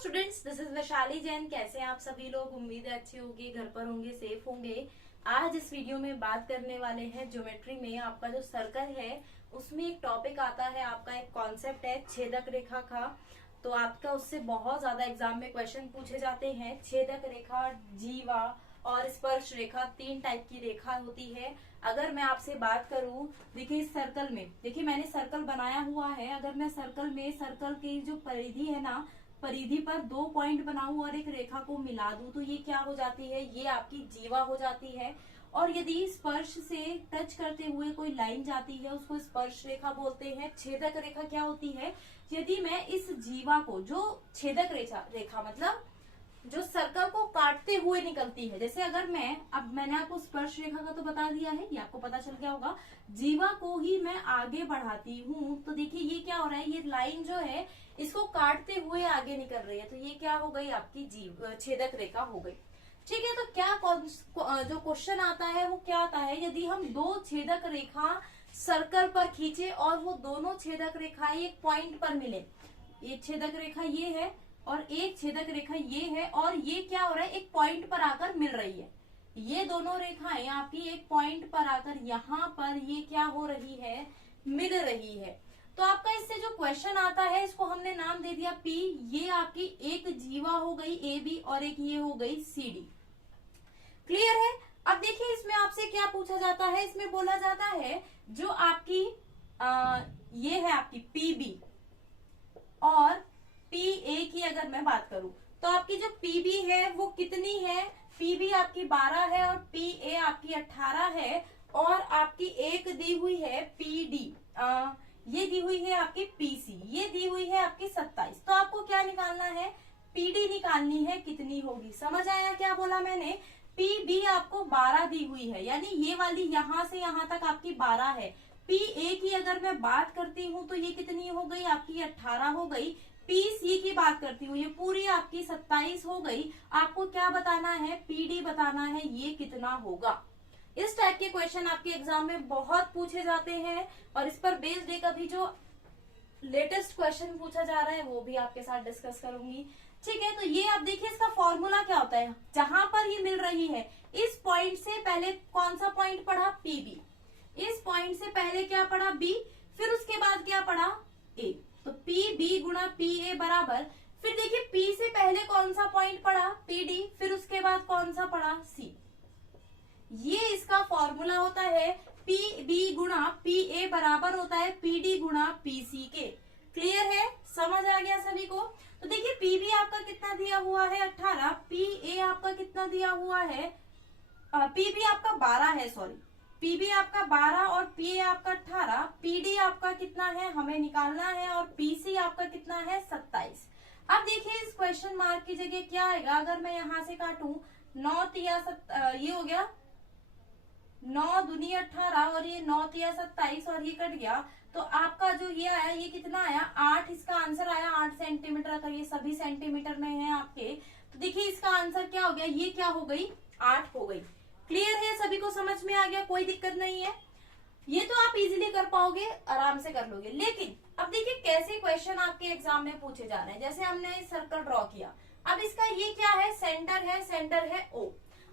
Students, this is Vaishali Jain. कैसे हैं आप सभी लोग? उम्मीद है अच्छे होंगे, घर पर होंगे, सेफ होंगे। आज इस वीडियो में बात करने वाले हैं ज्योमेट्री में आपका जो सर्कल है उसमें एक टॉपिक आता है, आपका एक कॉन्सेप्ट है छेदक रेखा का। तो आपका उससे बहुत ज्यादा एग्जाम में क्वेश्चन पूछे जाते हैं। छेदक रेखा, जीवा और स्पर्श रेखा, तीन टाइप की रेखा होती है। अगर मैं आपसे बात करूं, देखिए इस सर्कल में, देखिए मैंने सर्कल बनाया हुआ है। अगर मैं सर्कल में सर्कल की जो परिधि है ना, परिधि पर दो पॉइंट बनाऊं और एक रेखा को मिला दूं तो ये क्या हो जाती है? ये आपकी जीवा हो जाती है। और यदि स्पर्श से टच करते हुए कोई लाइन जाती है उसको स्पर्श रेखा बोलते हैं। छेदक रेखा क्या होती है? यदि मैं इस जीवा को, जो छेदक रेखा मतलब जो सर्कल को काटते हुए निकलती है, जैसे अगर मैंने आपको स्पर्श रेखा का तो बता दिया है, ये आपको पता चल गया होगा। जीवा को ही मैं आगे बढ़ाती हूँ तो देखिए ये क्या हो रहा है, ये लाइन जो है इसको काटते हुए आगे निकल रही है, तो ये क्या हो गई? आपकी छेदक रेखा हो गई। ठीक है, तो क्या जो क्वेश्चन आता है वो क्या आता है? यदि हम दो छेदक रेखा सर्कल पर खींचे और वो दोनों छेदक रेखाएं एक पॉइंट पर मिले, एक छेदक रेखा ये है और एक छेदक रेखा ये है, और ये क्या हो रहा है? एक पॉइंट पर आकर मिल रही है। ये दोनों रेखाएं आपकी एक पॉइंट पर आकर यहाँ पर ये क्या हो रही है? मिल रही है। तो आपका इससे जो क्वेश्चन आता है इसको हमने नाम दे दिया पी। ये आपकी एक जीवा हो गई ए बी और एक ये हो गई सी डी। क्लियर है? अब देखिए इसमें आपसे क्या पूछा जाता है, इसमें बोला जाता है जो आपकी ये है आपकी पी बी और पी ए की अगर मैं बात करूं तो आपकी जो पी बी है वो कितनी है? पी बी आपकी 12 है और पी ए आपकी 18 है, और आपकी एक दी हुई है पी डी, ये दी हुई है आपकी पीसी, ये दी हुई है आपकी 27। तो आपको क्या निकालना है? पीडी निकालनी है, कितनी होगी? समझ आया क्या बोला मैंने? पी बी आपको 12 दी हुई है, यानी ये वाली यहां से यहां तक आपकी 12 है। पी ए की अगर मैं बात करती हूँ तो ये कितनी हो गई? आपकी 18 हो गई। पी सी की बात करती हूँ, ये पूरी आपकी 27 हो गई। आपको क्या बताना है? पीडी बताना है, ये कितना होगा। इस टाइप के क्वेश्चन आपके एग्जाम में बहुत पूछे जाते हैं और इस पर बेस्ड एक अभी जो लेटेस्ट क्वेश्चन पूछा जा रहा है वो भी आपके साथ डिस्कस करूंगी। ठीक है, तो ये आप देखिए इसका फॉर्मूला क्या होता है। जहां पर ये मिल रही है इस पॉइंट से पहले कौन सा पॉइंट पढ़ा? P B. इस पॉइंट से पहले क्या पढ़ा? बी। फिर उसके बाद क्या पढ़ा? ए। तो पी बी गुणा पी ए बराबर, फिर देखिए पी से पहले कौन सा पॉइंट पढ़ा? P D. फिर उसके बाद कौन सा पढ़ा? सी। ये इसका फॉर्मूला होता है। पी बी गुणा पी ए बराबर होता है पी डी गुणा पी सी के। क्लियर है? समझ आ गया सभी को? तो देखिए पी बी आपका कितना दिया हुआ है? 18। पी ए आपका कितना दिया हुआ है? पी बी आपका 12 है, सॉरी, पी बी आपका 12 और पी ए आपका 18। पी डी आपका कितना है हमें निकालना है, और पी सी आपका कितना है? 27। अब देखिए इस क्वेश्चन मार्क की जगह क्या आएगा? अगर मैं यहां से काटूं 9 तिया ये हो गया 9 दूनी 18 और ये 9 तिया 27 और ये कट गया, तो आपका जो ये आया ये कितना आया? 8। इसका आंसर आया 8 सेंटीमीटर। अगर ये सभी सेंटीमीटर में है आपके तो देखिए इसका आंसर क्या हो गया? ये क्या हो गई? 8 हो गई। क्लियर है? सभी को समझ में आ गया? कोई दिक्कत नहीं है? ये तो आप इजीली कर पाओगे, आराम से कर लोगे। लेकिन अब देखिए कैसे क्वेश्चन आपके एग्जाम में पूछे जा रहे हैं। जैसे हमने सर्कल ड्रॉ किया, अब इसका ये क्या है? सेंटर है ओ।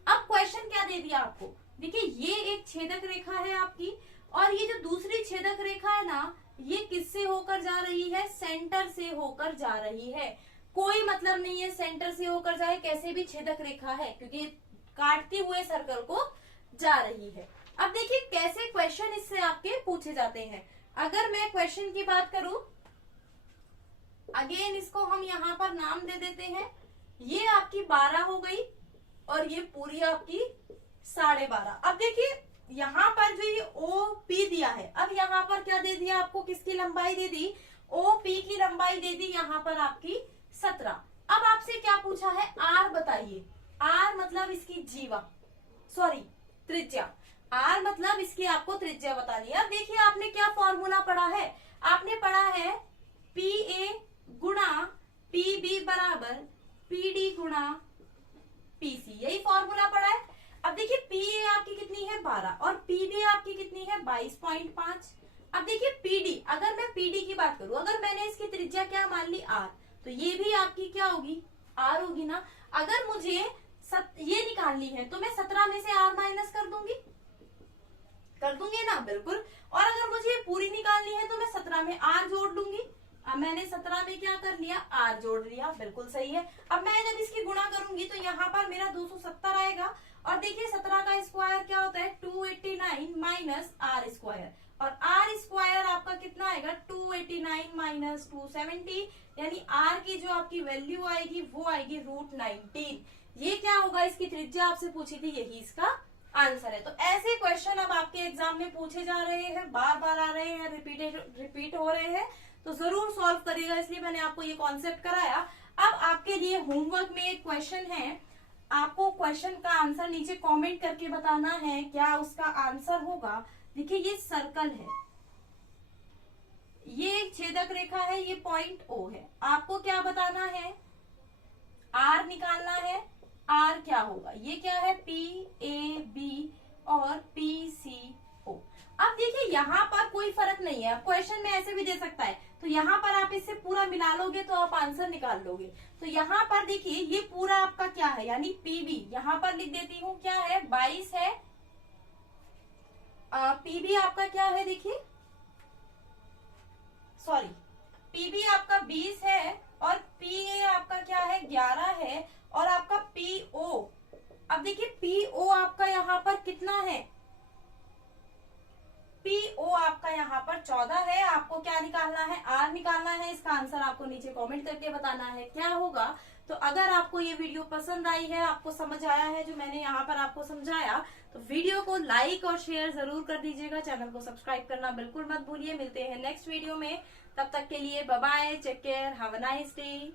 अब क्वेश्चन क्या दे दिया आपको? देखिए ये एक छेदक रेखा है आपकी, और ये जो दूसरी छेदक रेखा है ना, ये किससे होकर जा रही है? सेंटर से होकर जा रही है। कोई मतलब नहीं है सेंटर से होकर जाए, कैसे भी छेदक रेखा है क्योंकि काटते हुए सर्कल को जा रही है। अब देखिए कैसे क्वेश्चन इससे आपके पूछे जाते हैं। अगर मैं क्वेश्चन की बात करूं, अगेन इसको हम यहाँ पर नाम दे देते हैं। ये आपकी 12 हो गई और ये पूरी आपकी 12.5। अब देखिए यहाँ पर जो ये ओ पी दिया है, अब यहाँ पर क्या दे दिया आपको? किसकी लंबाई दे दी? ओ पी की लंबाई दे दी यहाँ पर आपकी 17। अब आपसे क्या पूछा है? आर बताइए। आर मतलब इसकी जीवा, सॉरी त्रिज्या। आर मतलब इसकी आपको त्रिज्या बतानी है। अब देखिए आपने क्या फॉर्मूला पढ़ा है? आपने पढ़ा है पी ए गुणा पी बी बराबर पी डी गुणा पी सी, यही फॉर्मूला पढ़ा है। अब देखिए पी ए आपकी कितनी है? 12 और पी बी आपकी कितनी है? 22.5। अब देखिए पी डी, अगर मैं पी डी की बात करूं, अगर मैंने इसकी त्रिज्या क्या मान ली? आर, तो ये भी आपकी क्या होगी, आर होगी ना। अगर मुझे ये निकालनी है तो मैं 17 में से आर माइनस कर दूंगी ना, बिल्कुल। और अगर मुझे पूरी निकालनी है तो मैं 17 में आर जोड़ लूंगी। अब मैंने 17 में क्या कर लिया, आर जोड़ लिया, बिल्कुल सही है। अब मैं जब इसकी गुणा करूंगी तो यहाँ पर मेरा 270 आएगा। और देखिए 17 का स्क्वायर क्या होता है, 289 माइनस आर स्क्वायर। और आर स्क्वायर आपका कितना आएगा, 289 माइनस 270, यानी आर की जो आपकी वैल्यू आएगी वो आएगी √19। ये क्या होगा, इसकी त्रिज्या आपसे पूछी थी, यही इसका आंसर है। तो ऐसे क्वेश्चन अब आपके एग्जाम में पूछे जा रहे हैं, बार बार आ रहे हैं, रिपीट हो रहे हैं, तो जरूर सॉल्व करिएगा, इसलिए मैंने आपको ये कॉन्सेप्ट कराया। अब आपके लिए होमवर्क में एक क्वेश्चन है, आपको क्वेश्चन का आंसर नीचे कमेंट करके बताना है क्या उसका आंसर होगा। देखिए ये सर्कल है, ये एक छेदक रेखा है, ये पॉइंट O है। आपको क्या बताना है, आर निकालना है। आर क्या होगा, ये क्या है, PAB और PCO। अब देखिए यहाँ पर कोई फर्क नहीं है, क्वेश्चन में ऐसे भी दे सकता है, तो यहाँ पर आप इससे पूरा मिला लोगे तो आप आंसर निकाल लोगे। तो यहाँ पर देखिए ये पूरा आपका क्या है, यानी PB, यहाँ पर लिख देती हूँ क्या है, 22 है। PB आपका क्या है, देखिए सॉरी, PB आपका 20 है और PA आपका क्या है, 11 है। और आपका PO, अब देखिए PO आपका यहाँ पर कितना है, PO आपका यहाँ पर 14 है। आपको क्या निकालना है, R निकालना है। इसका आंसर आपको नीचे कमेंट करके बताना है क्या होगा। तो अगर आपको ये वीडियो पसंद आई है, आपको समझ आया है जो मैंने यहाँ पर आपको समझाया, तो वीडियो को लाइक और शेयर जरूर कर दीजिएगा। चैनल को सब्सक्राइब करना बिल्कुल मत भूलिए। मिलते हैं नेक्स्ट वीडियो में, तब तक के लिए bye bye, take care, have a nice day.